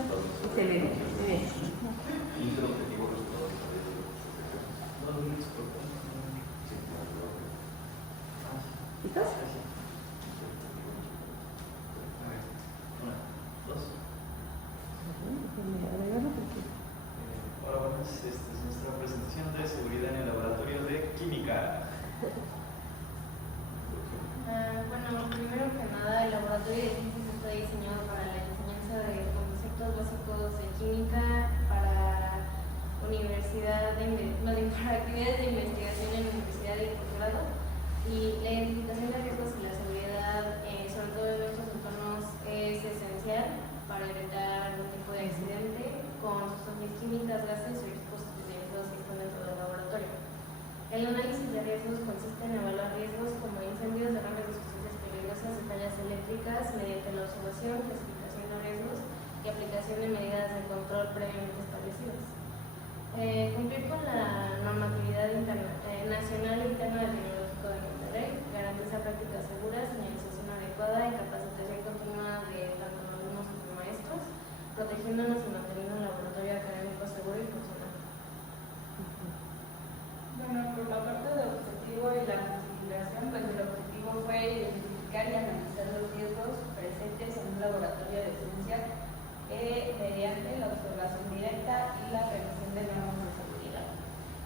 Excelente, muy bien. ¿Listos? Hola, buenas. Esta es nuestra presentación de seguridad en el laboratorio de química. Bueno, primero que nada, el laboratorio de ciencias está diseñado para la enseñanza de conceptos básicos de química para para actividades de investigación en universidad y posgrado, y la identificación de riesgos y la seguridad, sobre todo en estos entornos, es esencial para evitar algún tipo de accidente con sustancias químicas, gases o equipos especializados que están dentro del laboratorio. El análisis de riesgos consiste en evaluar riesgos como incendios, derrames de sustancias peligrosas y fallas eléctricas mediante la observación, clasificación de riesgos y aplicación de medidas de control previamente establecidas. Cumplir con la normatividad nacional interna del Tecnológico de Monterrey garantiza prácticas seguras, señalización adecuada y capacitación continua de tanto alumnos como maestros, protegiéndonos y manteniendo un laboratorio académico seguro y funcional. Bueno, por la parte del objetivo y la clasificación, pues el objetivo fue identificar y analizar los riesgos presentes en un laboratorio de ciencia mediante la observación directa y la revisión de normas de seguridad.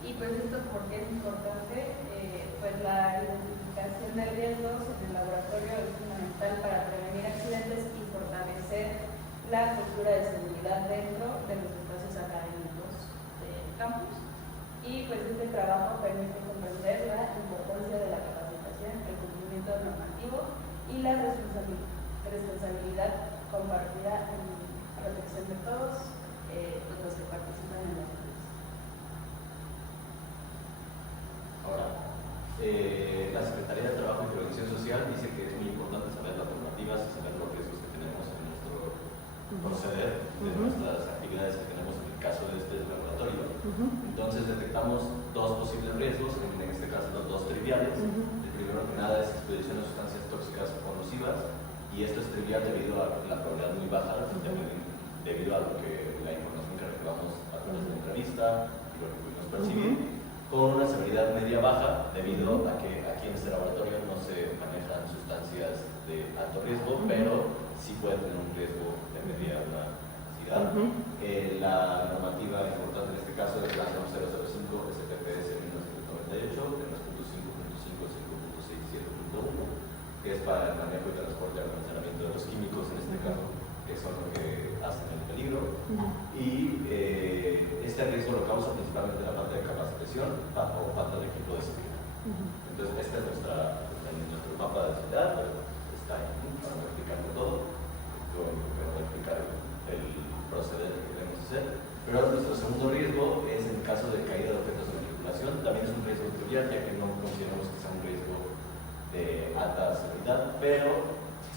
Y pues esto porque es importante, pues la identificación de riesgos en el laboratorio es fundamental para prevenir accidentes y fortalecer la cultura de seguridad dentro de los espacios académicos del campus. Y pues este trabajo permite comprender la importancia de la capacitación, el cumplimiento normativo y la responsabilidad compartida en protección de todos los que participan en las redes. Ahora, la Secretaría de Trabajo y Previsión Social dice que es muy importante saber las normativas y saber los riesgos que tenemos en nuestro proceder de nuestras actividades que tenemos en el caso de este laboratorio. Entonces detectamos dos posibles riesgos, en este caso los dos triviales. El primero que nada es exposición a sustancias tóxicas o nocivas, y esto es trivial debido a la probabilidad muy baja, debido a la información que recabamos a través de la entrevista y lo que pudimos percibir, con una severidad media baja debido a que aquí en este laboratorio no se manejan sustancias de alto riesgo, pero sí pueden tener un riesgo de mediana densidad. La normativa importante en este caso es la NOM 005 SPPS 1998, en los puntos 5.5, 5.6 y 7.1, que es para el manejo y transporte y almacenamiento de los químicos, en este caso, que son lo que hacen el peligro. Y este riesgo lo causa principalmente la falta de capacitación o falta de equipo de seguridad. Entonces, este es nuestro mapa de ciudad, pero está ahí, para no explicarlo todo, pero explicar el proceder que queremos hacer. Pero nuestro segundo riesgo es en el caso de caída de objetos de manipulación. También es un riesgo trivial, ya que no consideramos que sea un riesgo de alta seguridad, pero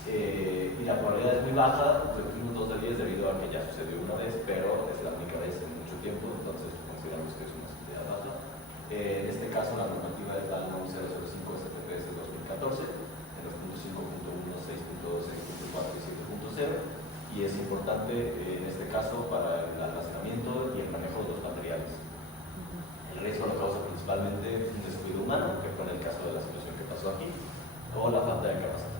y la probabilidad es muy baja, reducimos 2 de 10 debido a que ya sucedió una vez, pero es la única vez en mucho tiempo, entonces consideramos que es una seguridad baja. En este caso la normativa es la NOM 005 STPS 2014, en los puntos 5.1, 6.2, 6.4 y 7.0, y es importante en este caso para el almacenamiento y el manejo de los materiales. El riesgo lo causa principalmente un descuido humano, que fue en el caso de la situación que pasó aquí, o la falta de capacitación.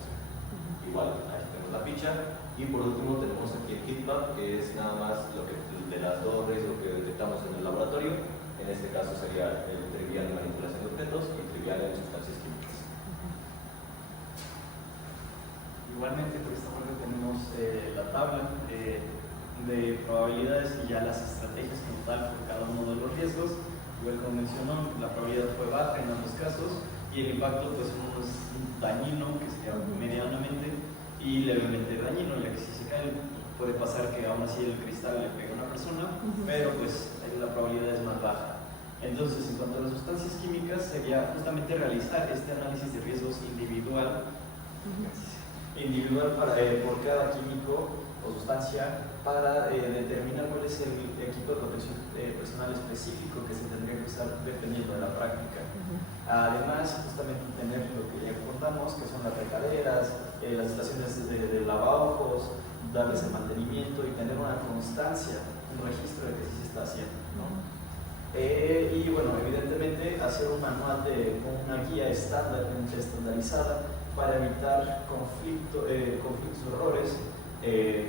Igual, ahí tenemos la ficha. Y por último tenemos aquí el heatmap, que es nada más lo que de las dos riesgos que detectamos en el laboratorio. En este caso sería el trivial en manipulación de objetos y el trivial en sustancias químicas. Igualmente, por esta parte tenemos la tabla de probabilidades y ya las estrategias como tal por cada uno de los riesgos. Igual como mencionó, la probabilidad fue baja en ambos casos y el impacto pues uno es dañino, que sería medianamente, y levemente dañino, ya que si se cae puede pasar que aún así el cristal le pegue a una persona, pero pues la probabilidad es más baja. Entonces, en cuanto a las sustancias químicas, sería justamente realizar este análisis de riesgos individual para, por cada químico o sustancia, para determinar cuál es el equipo de protección personal específico que se tendría que usar dependiendo de la práctica. Además, justamente tener lo que ya contamos, que son las recaderas, las estaciones de lavaojos, darles el mantenimiento y tener una constancia, un registro de que sí se está haciendo, ¿no? Y bueno, evidentemente hacer un manual con una guía estandarizada para evitar conflictos o errores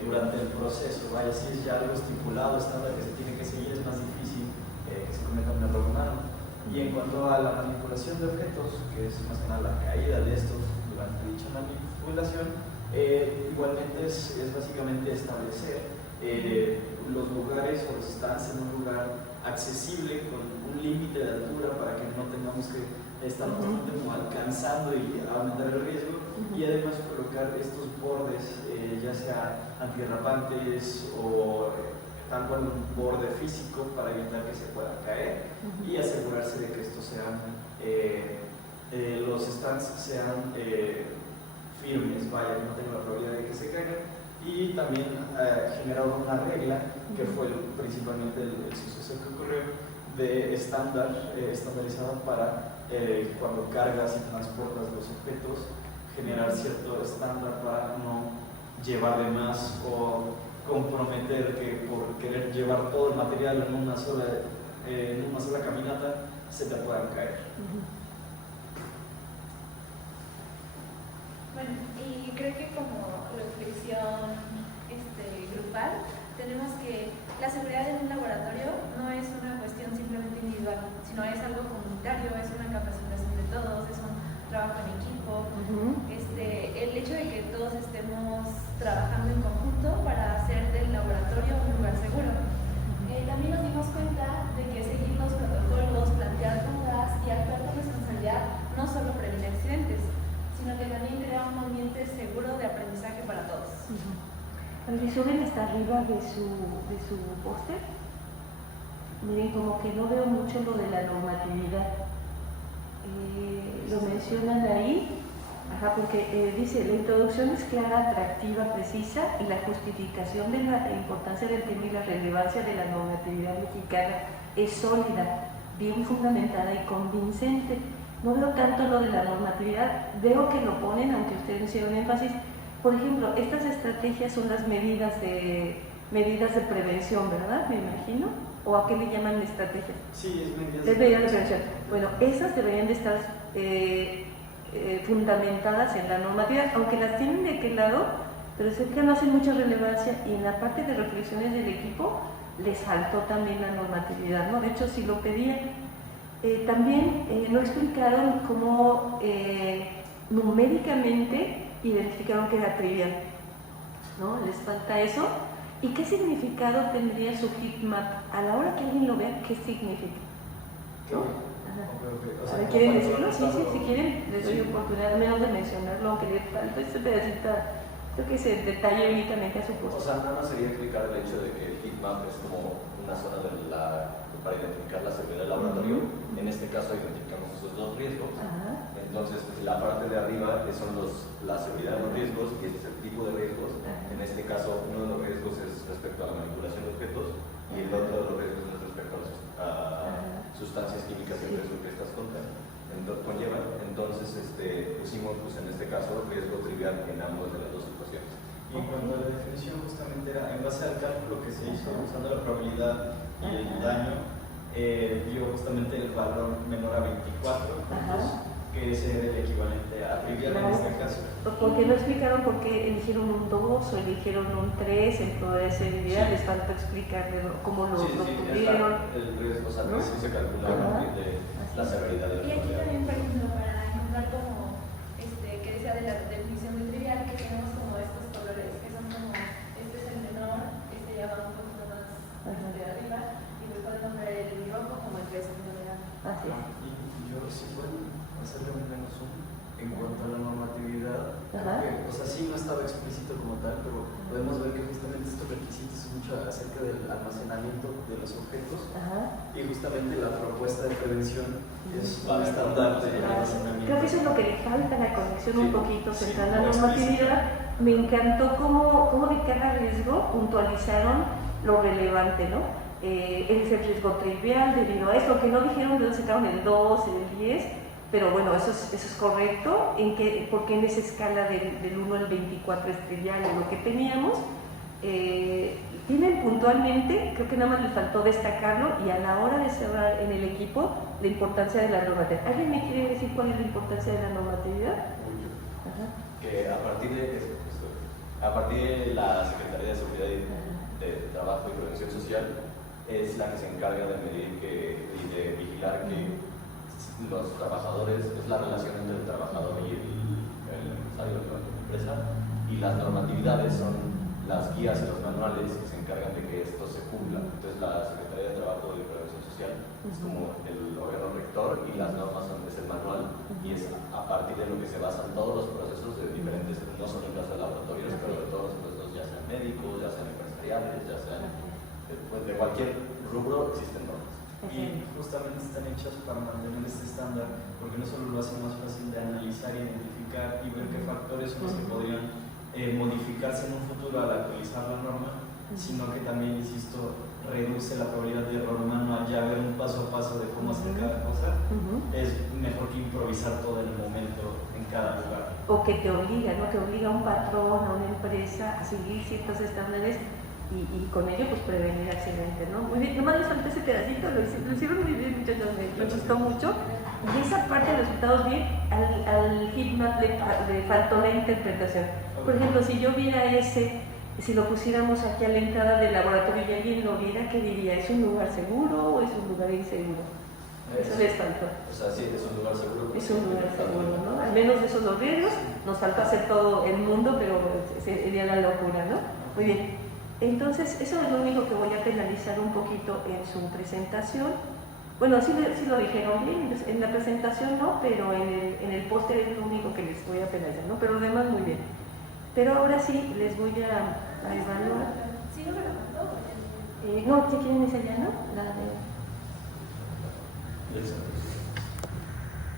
durante el proceso. Vaya, si es ya algo estipulado, estándar que se tiene que seguir, es más difícil que se cometa un error humano. Y en cuanto a la manipulación de objetos, que es más que nada la caída de estos durante dicha manipulación, igualmente es básicamente establecer los lugares o los stands en un lugar accesible con un límite de altura para que no tengamos que estar constantemente como alcanzando y aumentar el riesgo, y además colocar estos bordes, ya sea antirrapantes o tal cual un borde físico para evitar que se pueda caer y asegurarse de que estos sean los stands sean firmes, vaya, que no tengan la probabilidad de que se caigan. Y también generar una regla que fue principalmente el suceso que ocurrió de estandarizada para cuando cargas y transportas los objetos, generar cierto estándar para no llevar de más o comprometer que por querer llevar todo el material en una sola caminata se te puedan caer. Bueno, y creo que como reflexión grupal, tenemos que la seguridad en un laboratorio no es una cuestión simplemente individual, sino es algo comunitario, es una capacitación de todos, es un trabajo en equipo. El hecho de que todos estemos trabajando en conjunto para hacer del laboratorio un lugar seguro. También nos dimos cuenta de que seguir los protocolos, plantear dudas y actuar con responsabilidad no solo previene accidentes, sino que también crea un ambiente seguro de aprendizaje para todos. Suben hasta arriba de su póster. Miren, como que no veo mucho lo de la normatividad. Lo mencionan ahí, porque dice, la introducción es clara, atractiva, precisa, y la justificación de la importancia del tema y la relevancia de la normatividad mexicana es sólida, bien fundamentada y convincente. No veo tanto lo de la normatividad, veo que lo ponen, aunque ustedes hicieron énfasis. Por ejemplo, estas estrategias son las medidas de prevención, ¿verdad? Me imagino. ¿O a qué le llaman estrategias? Sí, es medidas de prevención. Bueno, esas deberían de estar fundamentadas en la normatividad, aunque las tienen de aquel lado, pero sé que no hacen mucha relevancia, y en la parte de reflexiones del equipo les faltó también la normatividad, ¿no? De hecho, sí lo pedían. También no explicaron cómo numéricamente identificaron que era trivial, ¿no? Les falta eso. ¿Y qué significado tendría su heatmap? A la hora que alguien lo vea, ¿qué significa? ¿No? O sea, ¿quieren decirlo? Sí, si quieren, les doy oportunidad al menos de mencionarlo, aunque le falta este pedacito, creo que se detalle únicamente a su puesto. O sea, nada más sería explicar el hecho de que el heatmap es como una zona para identificar la seguridad del laboratorio. En este caso identificamos esos dos riesgos. Entonces, la parte de arriba son la seguridad de los riesgos, y este es el tipo de riesgos. En este caso, uno de los riesgos es respecto a la manipulación de objetos, y el otro de los riesgos es respecto a sustancias químicas y el riesgo que estas conllevan. Entonces, pusimos en este caso riesgo trivial en ambos de las dos situaciones. Y en cuanto a la definición, justamente era en base al cálculo que se hizo usando la probabilidad y el daño, dio justamente el valor menor a 24 puntos, que ese era el equivalente a trivial en este caso. Porque no explicaron por qué eligieron un 2 o eligieron un 3 en toda esa seguridad, les falta explicarle cómo lo tuvieron. El riesgo, o sea, que sí se calcula a partir de la severidad del Y aquí también, por ejemplo, para encontrar como que decía de la definición de trivial, que tenemos como estos colores que son como, este es el menor, este ya va un poquito más de arriba, y después podemos ver el rojo como el que es el menor. Así es. Y yo sí puedo hacerle un menos en cuanto a la normatividad, porque, o sea, sí no estaba explícito como tal, pero podemos ver que justamente estos requisitos son mucho acerca del almacenamiento de los objetos, y justamente la propuesta de prevención es un estándar de almacenamiento. Creo que eso es lo que le falta, la conexión un poquito central a la normatividad. Me encantó cómo de cada riesgo puntualizaron lo relevante, ¿no? Es el riesgo trivial debido a esto, que no dijeron de dónde sacaron el 2, el 10, pero bueno, eso es correcto, porque en esa escala del 1 al 24 es trivial lo que teníamos, tienen puntualmente, creo que nada más les faltó destacarlo, y a la hora de cerrar en el equipo la importancia de la normatividad. ¿Alguien me quiere decir cuál es la importancia de la normatividad? Ajá. Que a partir de la Secretaría de Seguridad y de Trabajo y Prevención Social es la que se encarga de medir y de vigilar que los trabajadores, es la relación entre el trabajador y el empresario de la empresa, y las normatividades son las guías y los manuales que se encargan de que esto se cumpla. Entonces la Secretaría de Trabajo y Prevención Social es como el órgano rector y las normas es el manual, y es a partir de lo que se basan todos los procesos de diferentes, no solo en casos de laboratorios, pero de todos los procesos, ya sean médicos, ya sean empresariales, ya sean pues, de cualquier rubro, existen normas. Y justamente están hechas para mantener este estándar, porque no solo lo hace más fácil de analizar, identificar y ver qué factores son los que podrían modificarse en un futuro al actualizar la norma, sino que también, insisto, reduce la probabilidad de error humano al ya ver un paso a paso de cómo hacer cada cosa. Es mejor que improvisar todo en el momento, en cada lugar. O que te obliga, ¿no? Que obliga a un patrón, a una empresa a seguir ciertos estándares y con ello pues prevenir accidentes, ¿no? Muy bien, nomás les falta ese pedacito, lo hicieron muy bien, muchachos, me gustó mucho. Y esa parte de los resultados bien, al heatmap le faltó la interpretación. Por ejemplo, si yo viera si lo pusiéramos aquí a la entrada del laboratorio y alguien lo viera, ¿qué diría? ¿Es un lugar seguro o es un lugar inseguro? Eso les faltó. O sea, sí, es un lugar seguro. Es un lugar seguro, ¿no? Al menos de esos los riesgos, nos faltó hacer todo el mundo, pero sería la locura, ¿no? Muy bien. Entonces, eso es lo único que voy a penalizar un poquito en su presentación. Bueno, sí lo dijeron bien, en la presentación no, pero en el póster es lo único que les voy a penalizar, ¿no? Pero lo demás muy bien. Pero ahora sí les voy a evaluar. ¿Sí no me lo contó? No, ¿qué quieren esa ya, no? La de...